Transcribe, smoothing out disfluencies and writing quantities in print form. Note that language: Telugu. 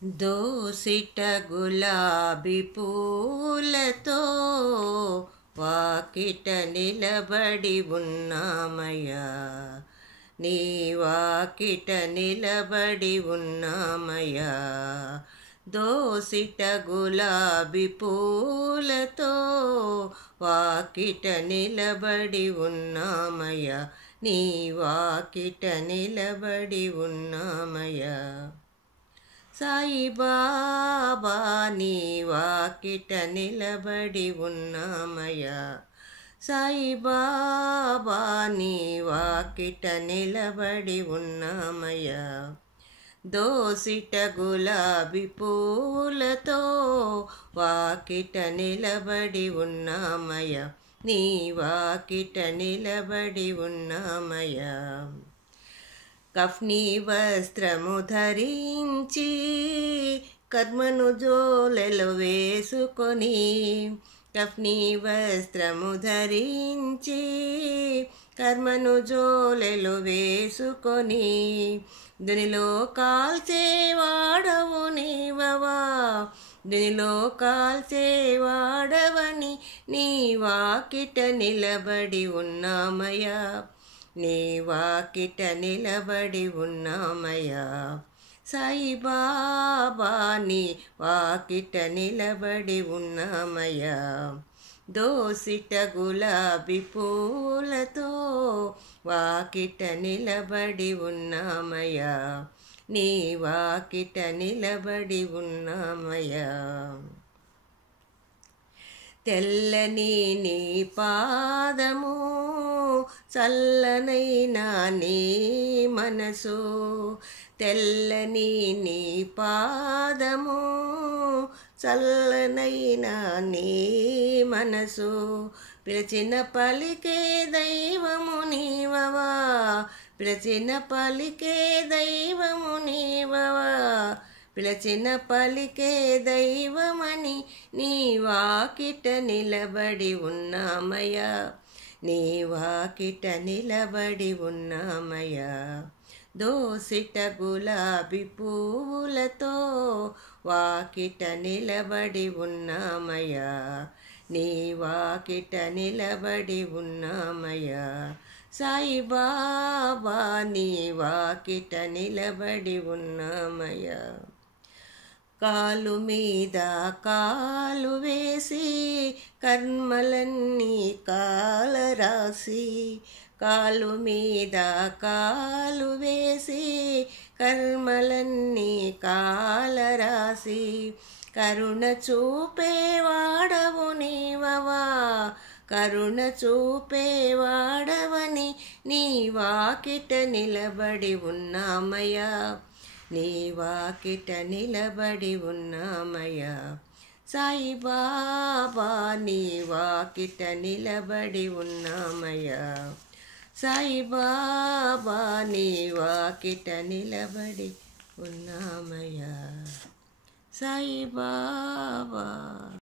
దోసిట గులాబీ పూలతో వాకిట నిలబడి ఉన్నామయ్యా, నీ వాకిట నిలబడి ఉన్నామయ్యా. దోసిట గులాబీ పూలతో వాకిట నిలబడి ఉన్నామయ్యా, నీ వాకిట నిలబడి ఉన్నామయ్యా. సాయిబాబా నీ వాకిట నిలబడి ఉన్నామయ్యా, సాయిబాబా నీ వాకిట నిలబడి ఉన్నామయ్యా. దోసిట గులాబీ పూలతో వాకిట నిలబడి ఉన్నామయ్యా, నీ వాకిట నిలబడి ఉన్నామయ్యా. కఫ్నీ వస్త్రము ధరించి కర్మను జోలెలో వేసుకొని, కఫ్నీ వస్త్రము ధరించి కర్మను జోలెలో వేసుకొని, దునిలో కాల్చేవాడవు నీవవా, దునిలో కాల్చేవాడవని నీ వాకిట నిలబడి ఉన్నామయ్యా, నీ వాకిట నిలబడి ఉన్నామయ్యా. సాయిబాబా నీ వాకిట నిలబడి ఉన్నామయ్యా. దోసిట గులాబీ పూలతో వాకిట నిలబడి ఉన్నామయ్యా, నీ వాకిట నిలబడి ఉన్నామయ్యా. తెల్లని నీ పాదము చల్లనైనా నీ మనసు, తెల్లని నీ పాదము చల్లనైనా నీ మనసు. పిలిచిన పలికే దైవము నీవవా, పిలిచిన పలికే దైవము నీవవా, పిలిచిన పలికే దైవమని నీ వాకిట నిలబడి ఉన్నామయ్యా, నీ వాకిట నిలబడి ఉన్నామయ్యా. దోసిట గులాబీ పూలతో వాకిట నిలబడి ఉన్నామయ్యా, నీ వాకిట నిలబడి ఉన్నామయ్యా. సాయిబాబా నీ వాకిట నిలబడి ఉన్నామయ్యా. కాలు మీద కాలు వేసి కర్మలన్నీ కాలరాసి, కాలు మీద కాలు వేసి కర్మలన్నీ కాలరాసి, కరుణ చూపేవాడవు నీవవా, కరుణ చూపేవాడవని నీ వాకిట నిలబడి ఉన్నామయ్యా, నీ వాకిట నిలబడి ఉన్నామయ్యా. సాయిబాబా నీ వాకిట నిలబడి ఉన్నామయ్యా, సాయిబాబా నీ వాకిట నిలబడి ఉన్నామయ్యా. సాయిబాబా.